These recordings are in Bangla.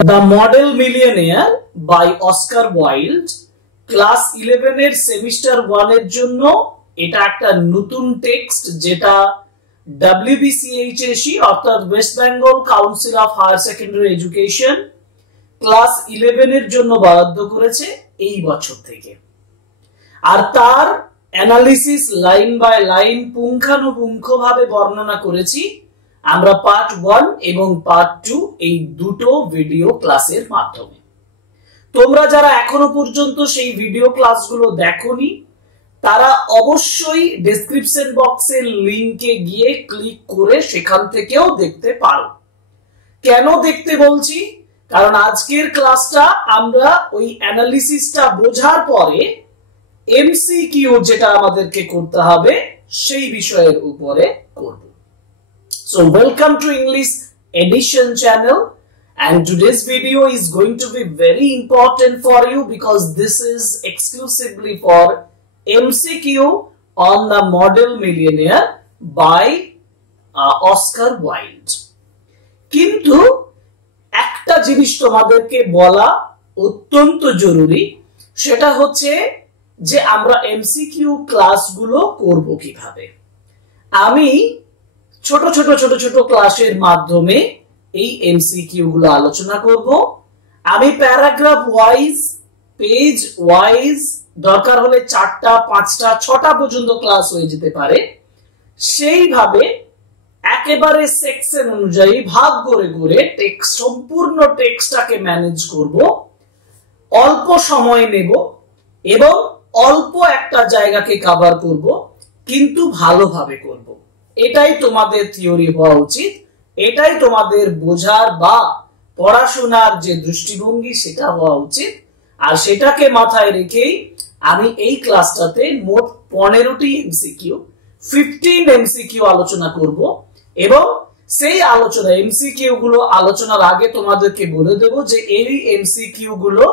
The Model Millionaire by Oscar Wilde class 11 এর সেমিস্টার 1 এর জন্য এটা একটা নতুন টেক্সট যেটা WBCHSE অর্থাৎ West Bengal Council of Higher Secondary Education class 11 এর জন্য বরাদ্দ করেছে এই বছর থেকে। আর তার অ্যানালিসিস লাইন বাই লাইন পুঙ্খানুপুঙ্খভাবে বর্ণনা করেছি আমরা পার্ট 1 এবং পার্ট 2 এই দুটো ভিডিও ক্লাসের মাধ্যমে। তোমরা যারা এখনো পর্যন্ত সেই ভিডিও ক্লাসগুলো দেখোনি তারা অবশ্যই ডেসক্রিপশন বক্সের লিংকে গিয়ে ক্লিক করে সেখান থেকেও দেখতে পারো। কেন দেখতে বলছি? কারণ আজকের ক্লাসটা আমরা ওই অ্যানালিসিসটা বোঝার পরে এমসিকিউ যেটা আমাদেরকে করতে হবে সেই বিষয়ের উপরে করব। So welcome to English Edition channel, and today's video is going to be very important for you because this is exclusively for MCQ on the Model Millionaire by Oscar Wilde. কিন্তু একটা জিনিস তোমাদেরকে বলা অত্যন্ত জরুরি, সেটা হচ্ছে যে আমরা এমসিকিউ ক্লাসগুলো করব কিভাবে। আমি ছোট ছোট ক্লাসের মাধ্যমে এই এমসিকিউ গুলো আলোচনা করব। আমি প্যারাগ্রাফ ওয়াইজ, পেজ ওয়াইজ, দরকার হলে 4টা 5টা 6টা পর্যন্ত ক্লাস হয়ে যেতে পারে, সেইভাবে একেবারে সেকশন অনুযায়ী ভাগ করে করে টেক্সট, সম্পূর্ণ টেক্সটটাকে ম্যানেজ করব। অল্প সময় নেব এবং অল্প একটা জায়গাকে কভার করব, কিন্তু ভালোভাবে করব। এটাই তোমাদের থিওরি হওয়া উচিত, এটাই তোমাদের বোঝার বা পড়াশোনার যে দৃষ্টিভঙ্গি সেটা হওয়া উচিত। আর সেটাকে মাথায় রেখেই আমি এই ক্লাসটাতে মোট 15টি এমসিকিউ, 15 এমসিকিউ আলোচনা করব। এবং সেই আলোচনা এমসিকিউ গুলো আলোচনার আগে তোমাদেরকে বলে দেব যে এই এমসিকিউ গুলো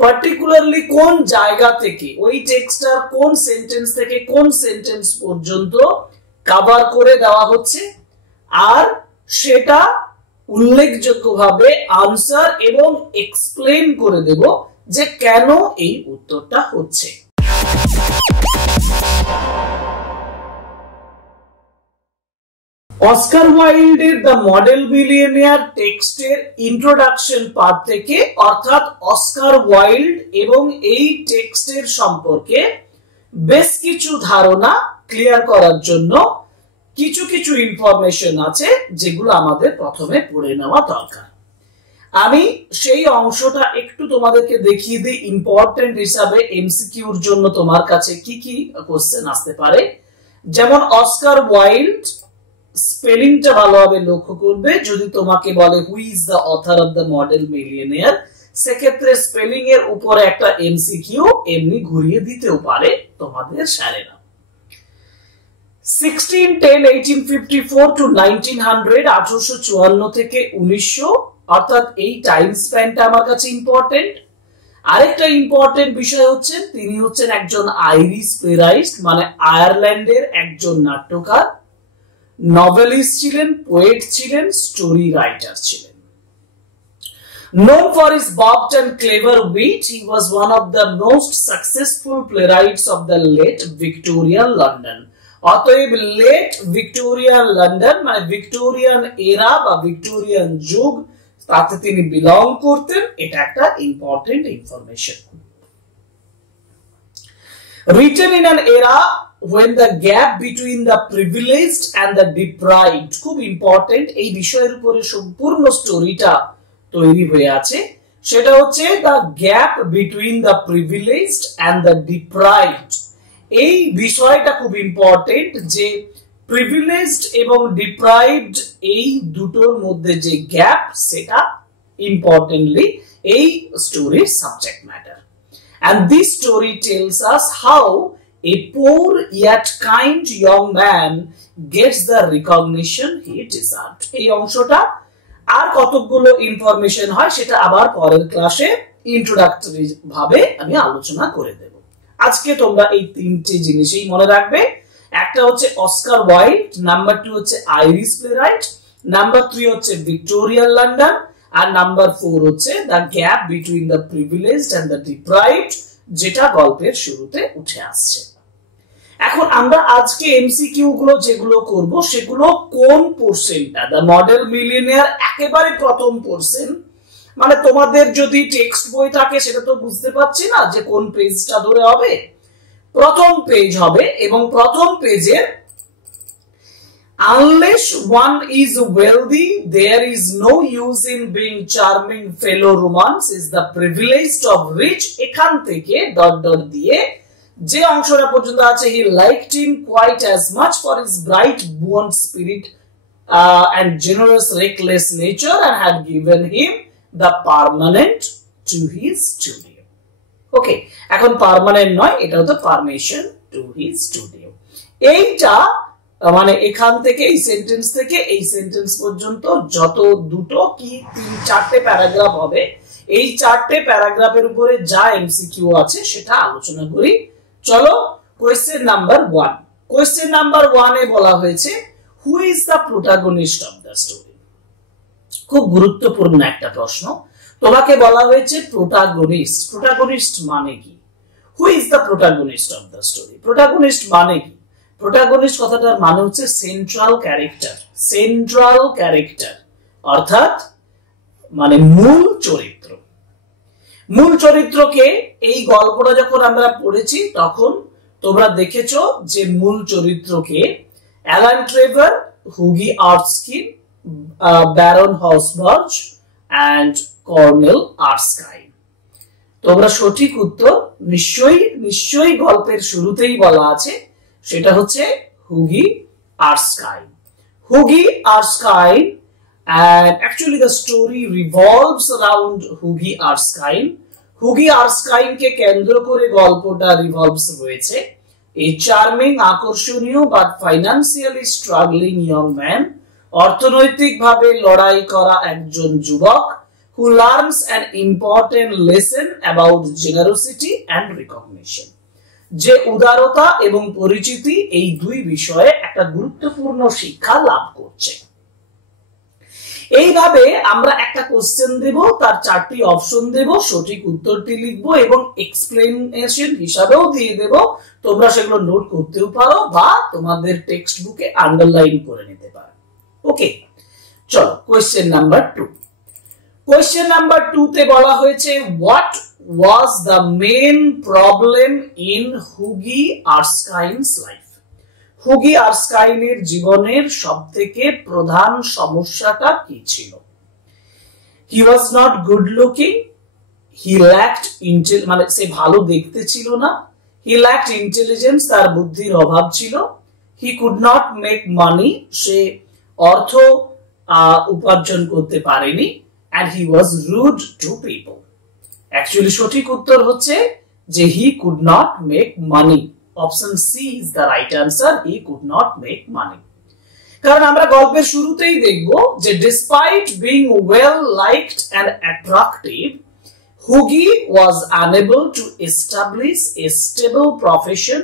পার্টিকুলারলি কোন জায়গা থেকে, ওই টেক্সটার কোন সেন্টেন্স থেকে কোন সেন্টেন্স পর্যন্ত কভার করে দেওয়া হচ্ছে, আর সেটা উল্লেখযোগ্যভাবে আনসার এবং এক্সপ্লেন করে দেব যে কেন এই উত্তরটা হচ্ছে। অস্কার ওয়াইল্ডের দ্য মডেল মিলিয়নিয়ার টেক্সটের ইন্ট্রোডাকশন পার্ট থেকে, অর্থাৎ অস্কার ওয়াইল্ড এবং এই টেক্সটের সম্পর্কে বেশ কিছু ধারণা ক্লিয়ার করার জন্য কিছু কিছু ইনফরমেশন আছে যেগুলো আমাদের প্রথমে পড়ে নেওয়া দরকার। আমি সেই অংশটা একটু তোমাদেরকে দেখিয়ে দিই ইম্পর্টেন্ট হিসাবে এমসিকিউর জন্য তোমার কাছে কি কি কোশ্চেন আসতে পারে। যেমন অস্কার ওয়াইল্ড, স্পেলিংটা ভালোভাবে লক্ষ্য করবে। যদি তোমাকে বলে who is the author of the model millionaire, সেক্ষেত্রে স্পেলিং এর উপরে একটা এমসিকিউ এমনি ঘুরিয়ে দিতেও পারে তোমাদের স্যারেরা। 1610 1854 টু 1900, 1854 থেকে 1900, অর্থাৎ এই টাইম স্প্যানটা আমার কাছে ইম্পর্টেন্ট। আরেকটা ইম্পর্টেন্ট বিষয় হচ্ছে তিনি হচ্ছেন একজন আইরিশ প্লেরাইট, মানে আয়ারল্যান্ডের একজন নাট্যকার, নভেলিস্ট ছিলেন, পোয়েট ছিলেন, স্টোরি রাইটার ছিলেন। Known for his barbed and clever wit, he was one of the most successful playwrights of the late Victorian London. অতএব লেট ভিক্টোরিয়ান লন্ডন মানে ভিক্টোরিয়ান এরা বা ভিক্টোরিয়ান যুগ, তাতে তিনি বিলং করতেন। এটা একটা important information. Written in an era when the gap between the privileged and the deprived, খুব ইম্পর্টেন্ট, এই বিষয়ের উপরে সম্পূর্ণ স্টোরিটা তৈরি হয়ে আছে। সেটা হচ্ছে the gap between the privileged and the deprived. এই বিষয়টা খুব ইম্পর্টেন্ট যে প্রিভিলেজড এবং ডিপ্রাইভড এই দুটোর মধ্যে যে গ্যাপ, সেটা ইম্পর্টেন্টলি এই স্টোরির subject matter. And this story tells us how a poor yet kind young man gets the recognition he deserved. এই অংশটা আর কতগুলো ইনফরমেশন হয় সেটা আবার পরের ক্লাসে ইন্ট্রোডাক্টরি ভাবে আমি আলোচনা করে দেব। আজকে তোমরা এই তিনটে জিনিসই মনে রাখবে। একটা হচ্ছে অস্কার ওয়াইল্ড, নাম্বার 2 হচ্ছে আইরিশ প্লেরাইট, নাম্বার 3 হচ্ছে ভিক্টোরিয়ান লন্ডন, আর নাম্বার 4 হচ্ছে the gap between the privileged and the deprived, যেটা গল্পের শুরুতে উঠে আসছে। এখন আমরা আজকে এমসিকিউ গুলো যেগুলো করব সেগুলো কোন পোরশনটা, দ্য মডেল মিলিয়নিয়ার একেবারে প্রথম পোরশন, মানে তোমাদের যদি টেক্সট বই থাকে সেটা তো বুঝতে পারছি না যে কোন পেজটা ধরে হবে, প্রথম পেজ হবে এবং প্রথম পেজে unless one is wealthy there is no use in being charming fellow romance is the privilege of rich, এখান থেকে ডট ডট দিয়ে যে অংশটা পর্যন্ত আছে he liked him quite as much for his bright buoyant spirit and generous reckless nature and had given him the permanent to his studio. ওকে, এখন পার্মানেন্ট নয়, এটা হতো পারমিশন টু হিজ স্টুডিও। এইটা মানে এখান থেকে এই সেন্টেন্স থেকে এই সেন্টেন্স পর্যন্ত যত দুটো কি 3-4টে প্যারাগ্রাফ হবে, এই 4টে প্যারাগ্রাফের উপরে যা এমসিকিউ আছে সেটা আলোচনা করি। চলো কোয়েশ্চেন নাম্বার 1। কোয়েশ্চেন নাম্বার 1 এ বলা হয়েছে who is the protagonist of the story. খুব গুরুত্বপূর্ণ একটা প্রশ্ন। তোমাকে বলা হয়েছে প্রোটাগনিস্ট, প্রোটাগনিস্ট মানে কি? Who is the protagonist of the story. Protagonist মানে কি? প্রোটাগনিস্ট কথাটার মানে হচ্ছে সেন্ট্রাল ক্যারেক্টার, সেন্ট্রাল ক্যারেক্টার অর্থাৎ মানে মূল চরিত্র। মূল চরিত্রকে এই গল্পটা যখন আমরা পড়েছি তখন তোমরা দেখেছো যে মূল চরিত্রকে Alan Trevor, Hughie Erskine, Baron Hausberg and Colonel Erskine. তোমরা সঠিক উত্তর নিশ্চয়ই গল্পের শুরুতেই বলা আছে, সেটা হচ্ছে হুগি আর্টস্কাইন। হুগি আর্টস্কাইন, and actually the story revolves around হুগি আর্টস্কাইন। হুগি আর্টস্কাইন কে কেন্দ্র করে গল্পটা রিভলভস রয়েছে। এই চার্মিং, আকর্ষণীয় but financially struggling young man, অর্থনৈতিকভাবে লড়াই করা একজন যুবক, who learns an important lesson about generosity and recognition, যে উদারতা এবং পরিচিতি এই দুই বিষয়ে একটা গুরুত্বপূর্ণ শিক্ষা লাভ করছে। এইভাবে আমরা একটা কোশ্চেন দেব, তার 4টি অপশন দেব, সঠিক উত্তরটি লিখবো এবং এক্সপ্লেনেশন হিসাবেও দিয়ে দেব। তোমরা সেগুলো নোট করতেও পারো বা তোমাদের টেক্সট বুকে আন্ডারলাইন করে নিতে পারো। ওকে, চলো কোশ্চেন নাম্বার 2। কোশ্চেন নাম্বার 2 তে বলা হয়েছে what was the main problem in Hughie Erskine's life. Hughie আর্টস্কাইনের জীবনের সবথেকে প্রধান সমস্যাটা কি ছিল? he was not good looking, he lacked মানে সে ভালো দেখতে ছিল না, he lacked intelligence, তার বুদ্ধির অভাব ছিল, he could not make money, সে অর্থ উপার্জন করতে পারেনি, and he was rude to people। Actually সঠিক উত্তর হচ্ছে যে he could not make money। Option C is the right answer, he could not make money। কারণ আমরা গল্পের শুরুতেই দেখব যে despite being well liked and attractive, হুগি was unable to establish a stable profession।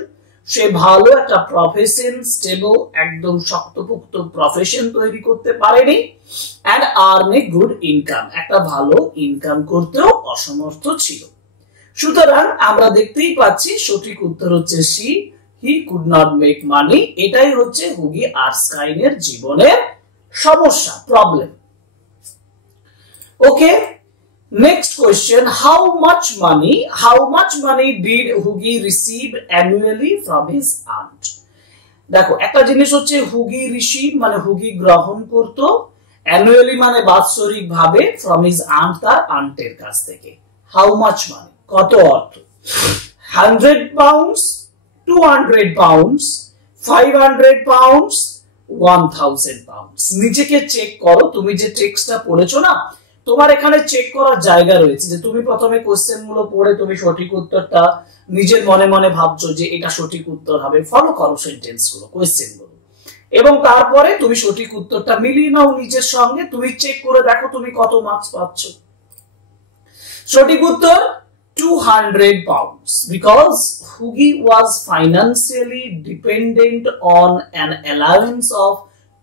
সে ভালো একটা প্রফেশন, স্টেবল একদম শক্তপোক্ত প্রফেশন তৈরি করতে পারেনি, and earn a good income, একটা ভালো ইনকাম করতেও অসমর্থ ছিল। সুতরাং আমরা দেখতেই পাচ্ছি সঠিক উত্তর হচ্ছে C, he could not make money। এটাই হচ্ছে হুগি আর্টস্কাইনের জীবনের সমস্যা, problem. Okay, next question, how much money did হুগি receive annually from his aunt? দেখো একটা জিনিস হচ্ছে হুগি রিসিভ মানে হুগি গ্রহণ করত, annually মানে বাৎসরিক ভাবে from his aunt, তার আন্টের কাছ থেকে। how much money কত অর্থ? 100 pounds, 200 pounds, 500 pounds, 1000 pounds। নিজেকে চেক করো, তুমি যে টেক্সটটা পড়েছো না, তোমার এখানে চেক করার জায়গা রয়েছে যে তুমি প্রথমে কোশ্চেন গুলো পড়ে তুমি সঠিক উত্তরটা নিজের মনে মনে ভাবছো যে এটা সঠিক উত্তর হবে, ফলো করো সেন্টেন্স গুলো, কোশ্চেন গুলো, এবং তারপরে তুমি সঠিক উত্তরটা মিলিয়ে নাও নিজের সঙ্গে, তুমি চেক করে দেখো তুমি কত মার্কস পাচ্ছ। সঠিক উত্তর 200 pounds, because হুগি was financially dependent on an allowance of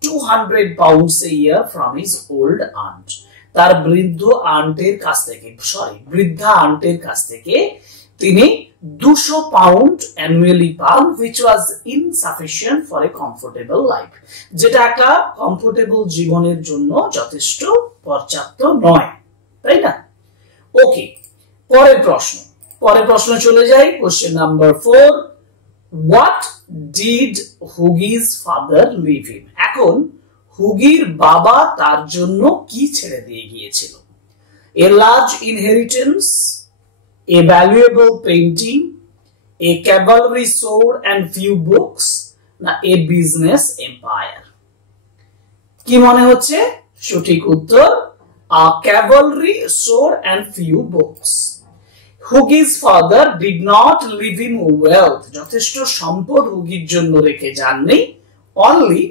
200 pounds a year from his old aunt। তার বৃদ্ধা আন্টের কাছ থেকে তিনি 200 পাউন্ড অ্যানুয়ালি পান, which was insufficient for a comfortable life, যেটা একটা কমফোর্টেবল জীবনের জন্য যথেষ্ট পর্যাপ্ত নয়, তাই না? ওকে, পরের প্রশ্ন চলে যাই। Question number 4, what did Hughie's father leave him? এখন হুগির বাবা তার জন্য কি ছেড়ে দিয়ে গিয়েছিল? A large inheritance, a valuable painting, a cavalry sword and few books, না a business empire? কি মনে হচ্ছে? সঠিক উত্তর a cavalry sword and few books. Hugi's father did not leave him wealth, যথেষ্ট সম্পদ হুগির জন্য রেখে যাননি, only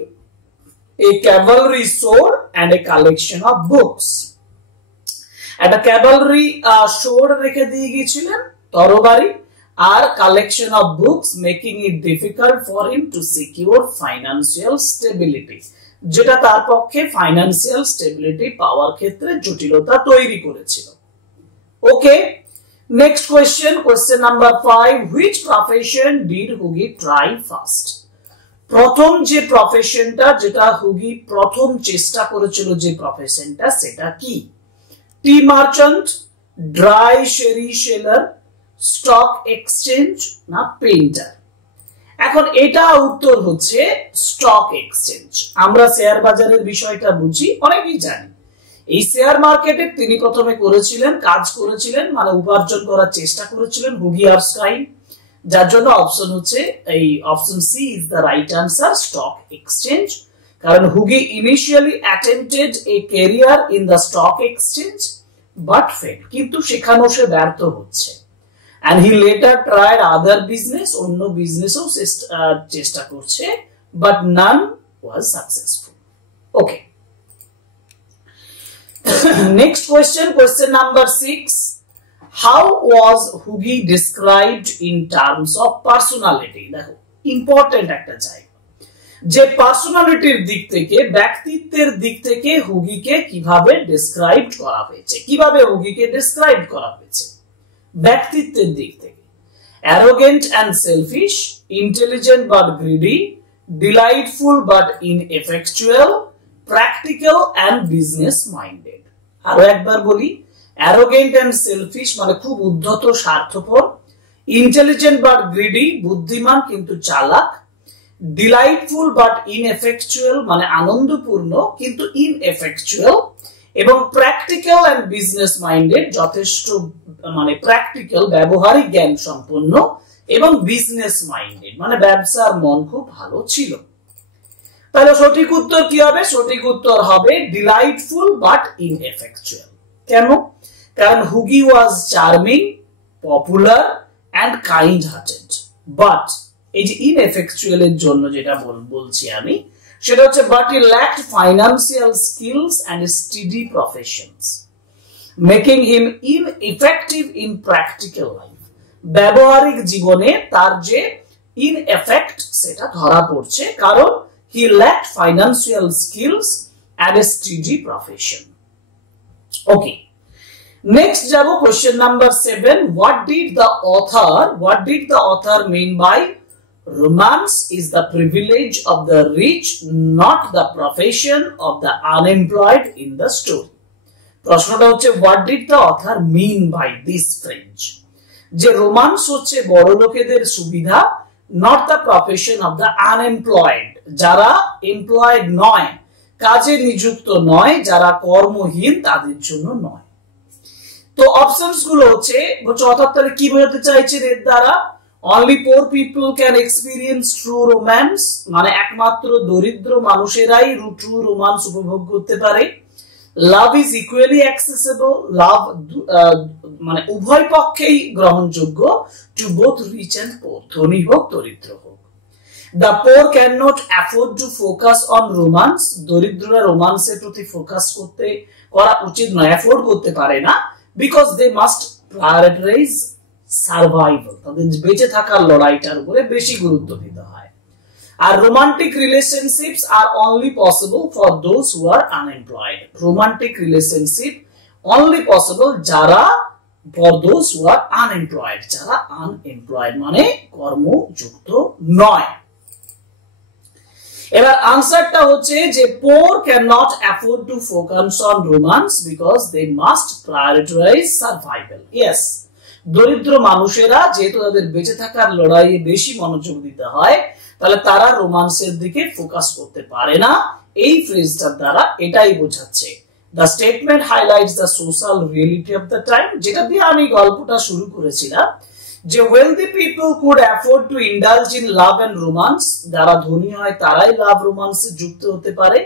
a cavalry sword and a collection of books. একটা ক্যাভালরি সোর্ড রেখে দিয়ে গিয়েছিলেন, তরবারি, আর collection of books, making it difficult for him to secure financial stability, যেটা তার পক্ষে ফাইন্যান্সিয়াল স্টেবিলিটি পাওয়ার ক্ষেত্রে জটিলতা তৈরি করেছিল। Okay, next question number 5, which profession did Hughie try first? প্রথম যে প্রফেশনটা, যেটা হুগি প্রথম চেষ্টা করেছিল, যে প্রফেশনটা, সেটা কি? Tea merchant, dry sherry seller, stock exchange, না পেইন্টার? এখন এটা উত্তর হচ্ছে স্টক এক্সচেঞ্জ। আমরা শেয়ার বাজারের বিষয়টা বুঝি, অনেকেই জানি। এই শেয়ার মার্কেটে তিনি প্রথমে কাজ করেছিলেন, মানে উপার্জন করার চেষ্টা করেছিলেন হুগি আর্নস্টাইন, যার জন্য অপশন হচ্ছে এই option C is the right answer, stock exchange. কারণ Hughie initially attempted a career in the stock exchange but fail, কিন্তু সেখানেও সে ব্যর্থ হচ্ছে। and he later tried other business, অন্য বিজনেসও চেষ্টা করছে, but none was successful. Okay. Next question number 6, how was Hugi described in terms of personality? দেখো, ইম্পর্টেন্ট একটা জায়গা, যে পার্সোনালিটির দিক থেকে, ব্যক্তিত্বের দিক থেকে হুগিকে কিভাবে ডেসক্রাইব করা হয়েছে, ব্যক্তিত্বের দিক থেকে: arrogant and selfish, intelligent but greedy, delightful but ineffectual, practical and business minded. আরো একবার বলি, arrogant and selfish মানে খুব উদ্ধত, স্বার্থপর; intelligent but greedy, বুদ্ধিমান কিন্তু চালাক; delightful but ineffectual মানে আনন্দপূর্ণ কিন্তু ineffectual; এবং প্র্যাকটিক্যাল এন্ড বিজনেস মাইন্ডেড, যথেষ্ট মানে প্র্যাকটিক্যাল, ব্যবহারিক জ্ঞান সম্পন্ন, এবং বিজনেস মাইন্ডেড মানে ব্যবসার মন খুব ভালো ছিল। তাহলে সঠিক উত্তর কি হবে? সঠিক উত্তর হবে ডিলাইটফুল বাট ইনএফেকচুয়াল। কেন? কারণ Hughie was charming, popular and kind hearted, but এই যে ইনএফেকচুয়াল এর জন্য যেটা বলছি আমি, সেটা হচ্ছে but he lacked financial skills and steady professions, making him ineffective in practical life. ব্যবহারিক জীবনে তার যে ineffect সেটা ধরা পড়ছে, কারণ he lacked financial skills and a steady profession. Okay, next যাব question number 7, what did the author mean by romance is the privilege of the rich, not the profession of the unemployed in the story? প্রশ্নটা হচ্ছে what did the author mean by this phrase, যে রোমান্স হচ্ছে বড় লোকেদের সুবিধা, not the profession of the unemployed, যারা এমপ্লয়েড নয়, কাজে নিযুক্ত নয়, যারা কর্মহীন, তাদের জন্য নয়। তো অপশনস গুলো হচ্ছে অর্থাৎ কি বোঝাতে চাইছেন এর দ্বারা? Only poor people can experience true romance, মানে একমাত্র দরিদ্র মানুষেরাই true romance উপভোগ করতে পারে। Love is equally accessible, love মানে উভয় পক্ষেই গ্রহণযোগ্য, to both rich and poor, ধনী হোক দরিদ্র হোক। The poor cannot afford to focus on romance, দরিদ্ররা রোমান্সের প্রতি ফোকাস করা উচিত নয়, অ্যাফোর্ড করতে পারে না, because they must prioritize survival, তাদের বেঁচে থাকার লড়াইটার উপরে বেশি গুরুত্ব দিতে হয়। আর romantic relationships are only possible for those who are unemployed. Romantic relationship only possible যারা for those who are unemployed, যারা unemployed মানে কর্মযুক্ত নয়। এবার আনসারটা হচ্ছে যে poor cannot afford to focus on romance because they must prioritize survival. Yes, দরিদ্র মানুষেরা যেহেতু তাদের বেঁচে থাকার লড়াইয়ে বেশি মনোযোগ দিতে হয়, তাহলে তারা রোমান্সের দিকে ফোকাস করতে পারে না। এই ফ্রেজটার দ্বারা এটাই বোঝাচ্ছে। The statement highlights the social reality of the time, যেটা দিয়ে আমি গল্পটা শুরু করেছিলাম, যে wealthy people could afford to indulge in love and romance, যারা ধনী হয় তারাই লাভ রোমান্সে যুক্ত হতে পারে,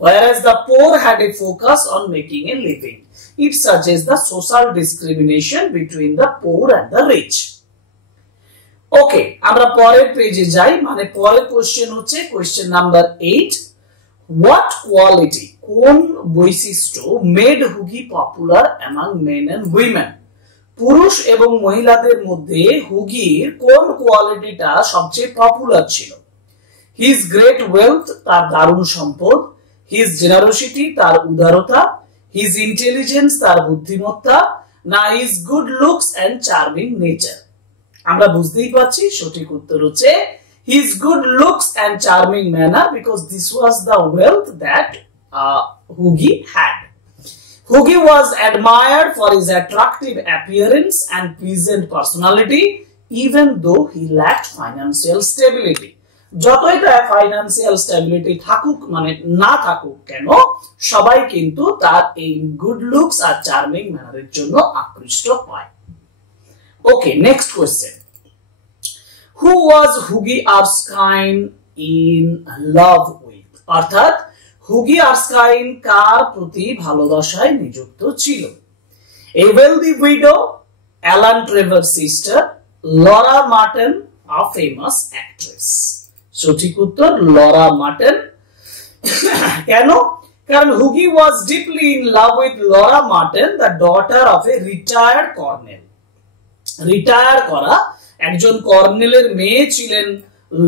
whereas the poor had a focus on making a living. It suggests the social discrimination between the poor and the rich. ওকে, আমরা পরের পেজে যাই। মানে পরের কোশ্চেন হচ্ছে কোশ্চেন নাম্বার 8, what quality, কোন বৈশিষ্ট্য made Hughie popular among men and women? পুরুষ এবং মহিলাদের মধ্যে হুগির কোন কোয়ালিটিটা সবচেয়ে পপুলার ছিল? his great wealth, তার দারুণ সম্পদ, his generosity, তার উদারতা, his intelligence, তার বুদ্ধিমত্তা, না his good looks and charming nature? আমরা বুঝতেই পারছি সঠিক উত্তর হচ্ছে his good looks and charming manner, because this was the wealth that Hugi had. Hugi was admired for his attractive appearance and pleasant personality, even though he lacked financial stability. যতই তার ফাইন্যান্সিয়াল স্টেবিলিটি থাকুক মানে না থাকুক কেন, সবাই কিন্তু তার এই গুড লুকস আর চার্মিং ম্যানারের জন্য আকৃষ্ট হয়। Okay, next question, who was Hughie Erskine in love with? অর্থাৎ হুগি আর্সকাইন কার প্রতি ভালোবাসায় নিযুক্ত ছিল? A wealthy widow, Alan Trevor sister, Laura Merton, a famous actress? সঠিক উত্তর লরা মার্টন। কেন? কারণ Hughie was deeply in love with Laura Merton, the daughter of a retired colonel. Retire করা একজন কর্নেলের মেয়ে ছিলেন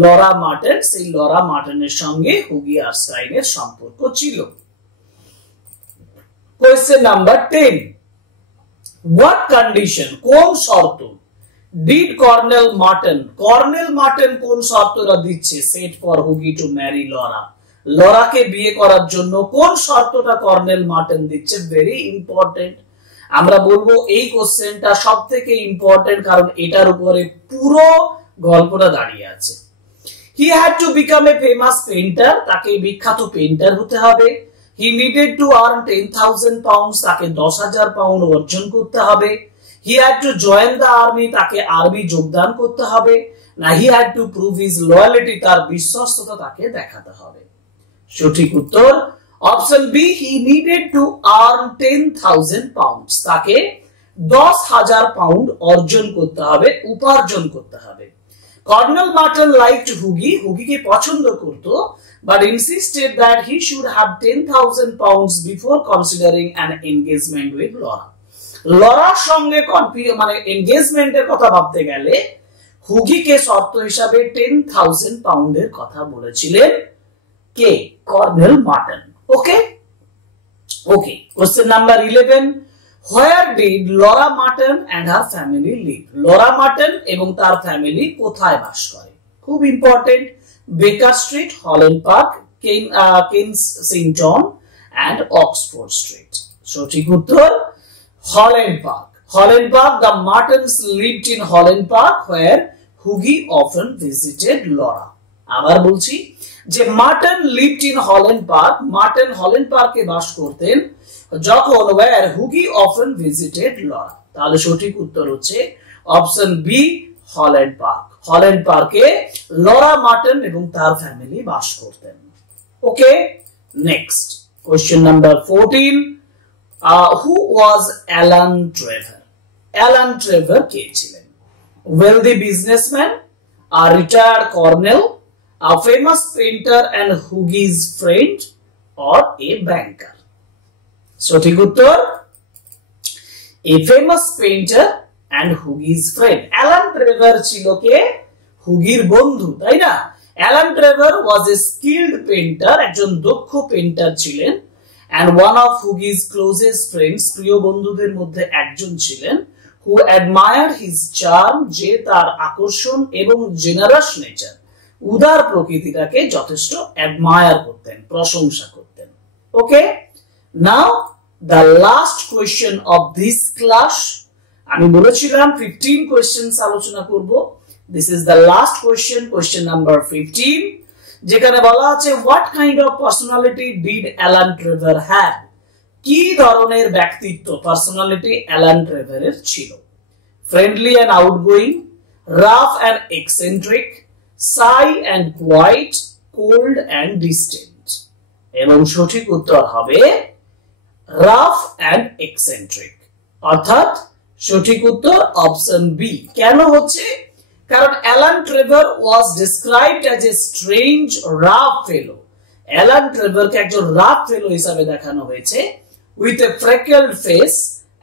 লরা মার্টন। সেই লরা মার্টনের সঙ্গে হুগি আর্সকাইনের সম্পর্ক ছিল। কোয়েশ্চেন নাম্বার 10, হোয়াট কন্ডিশন, কোন শর্ত ডিড কর্নেল মার্টন কোন শর্তটা দিচ্ছে set for Hughie to marry Laura? লরাকে বিয়ে করার জন্য কোন শর্তটা কর্নেল মার্টন দিচ্ছে? Very important. আমরা বলবো এই কোশ্চেনটা সব থেকে ইম্পর্টেন্ট, কারণ এটার উপরে পুরো গল্পটা দাঁড়িয়ে আছে। He had to become a famous painter, তাকে বিখ্যাত পেইন্টার হতে হবে। He needed to earn 10,000 pound, তাকে 10,000 পাউন্ড অর্জন করতে হবে। He had to join the army, তাকে আর্মি যোগদান করতে হবে। না he had to prove his loyalty, তার বিশ্বস্ততা তাকে দেখাতে হবে? সঠিক উত্তর option B, he needed to earn 10,000 pound, তাকে 10,000 পাউন্ড অর্জন করতে হবে, উপার্জন করতে হবে। কর্নেল মার্টন লাইকড হুগি, হুগিকে পছন্দ করত, but insisted that he should have 10,000 pounds before considering an engagement with Laura. Lawler সঙ্গে মানে এনগেজমেন্টের কথা ভাবতে গেলে হুগিকে শর্ত হিসাবে 10,000 পাউন্ডের কথা বলেছিলেন কে? Colonel Merton. Okay okay, question number 11, where did Laura Merton and her family live? Laura Merton এবং তার ফ্যামিলি কোথায় বাস করে? খুব important, Baker Street, Holland Park, Kensington and Oxford Street. সঠিক উত্তর Holland Park. Holland Park, the Martins lived in Holland Park where Hugi often visited Laura. আবার বলছি যে Merton lived in Holland Park, Merton Holland পার্কে বাস করতেন যখন where Hugi often visited Laura। তাহলে সঠিক উত্তর হচ্ছে option B, Holland Park. Holland পার্কে লরা মার্টন এবং তার ফ্যামিলি বাস করতেন। Okay, next question number 14, who was Alan Trevor? Alan Trevor কে ছিলেন? wealthy businessman, a retired colonel, a famous painter and Hugi's friend, or a banker? সঠিক উত্তর a famous painter and Hugi's friend. Alan Trevor ছিল কে? হুগির বন্ধু, তাই না? অ্যালান ট্রেভার ওয়াজ এ স্কিলড পেইন্টার, একজন দক্ষ পেইন্টার ছিলেন, and one of Hughie's closest friends, প্রিয় বন্ধুদের মধ্যে একজন ছিলেন, who admired his charm, যে তার আকর্ষণ এবং generous nature, উদার প্রকৃতিটাকে যথেষ্ট admire করতেন, প্রশংসা করতেন। ওকে, নাও the last question of this class, আমি বলেছিলাম 15 কোয়েশ্চেনস আলোচনা করব। This is the last question, question number 15, যেখানে বলা আছে what kind of personality did Alan Trevor have, কি ধরনের ব্যক্তিত্ব পার্সোনালিটি অ্যালান ট্রেভারের ছিল? Friendly and outgoing, rough and eccentric, shy and quiet, cold and distant. এবং সঠিক উত্তর হবে রাফ অ্যান্ড এক্সেন্ট্রিক, অর্থাৎ সঠিক উত্তর অপশন বি। কেন হচ্ছে? কারণ Alan Trevor was described as a strange rough fellow. Alan ট্রেভারকে একজন রাফ ফেলো হিসাবে দেখানো হয়েছে, with a freckled face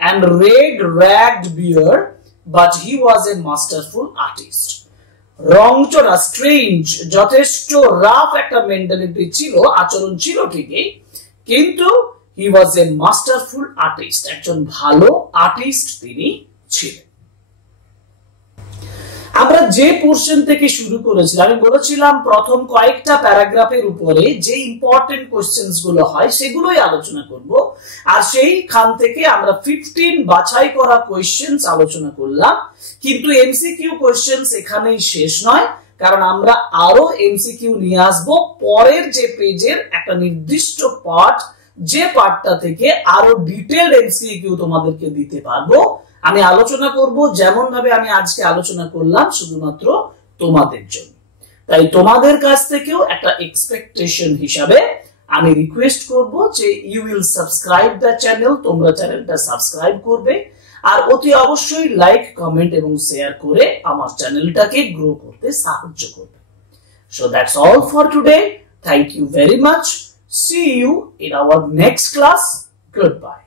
and red ragged beard, but he was a masterful artist. রংচটা স্ট্রেঞ্জ, যথেষ্ট রাফ একটা মেন্টালিটি ছিল, আচরণ ছিল ঠিকই, কিন্তু হি ওয়াজ এ মাস্টারফুল আর্টিস্ট, একজন ভালো আর্টিস্ট তিনি ছিলেন। আমরা যে পোরশন থেকে শুরু করেছিলাম, আমি বলেছিলাম প্রথম কয়েকটা প্যারাগ্রাফের উপরে যে ইম্পর্টেন্ট কোশ্চেন্স গুলো হয় সেগুলোই আলোচনা করব, আর সেইখান থেকে আমরা 15 বাছাই করা কোশ্চেন্স আলোচনা করলাম। কিন্তু এমসিকিউ কোশ্চেন্স এখানেই শেষ নয়, কারণ আমরা আরো এমসিকিউ নিয়ে আসবো পরের যে পেজের একটা নির্দিষ্ট পার্ট, যে পার্টটা থেকে আরো ডিটেইলড এমসিকিউ তোমাদেরকে দিতে পারবো। আমি আলোচনা করব যেমন ভাবে আমি আজকে আলোচনা করলাম, শুধুমাত্র তোমাদের জন্য। তাই তোমাদের কাছ থেকেও একটা এক্সপেকটেশন হিসাবে আমি রিকোয়েস্ট করব যে you will subscribe the channel, তোমরা চ্যানেলটা সাবস্ক্রাইব করবে, আর অতি অবশ্যই লাইক, কমেন্ট এবং শেয়ার করে আমার চ্যানেলটাকে গ্রো করতে সাহায্য করবে। So that's all for today. Thank you very much. See you in our next class. Goodbye.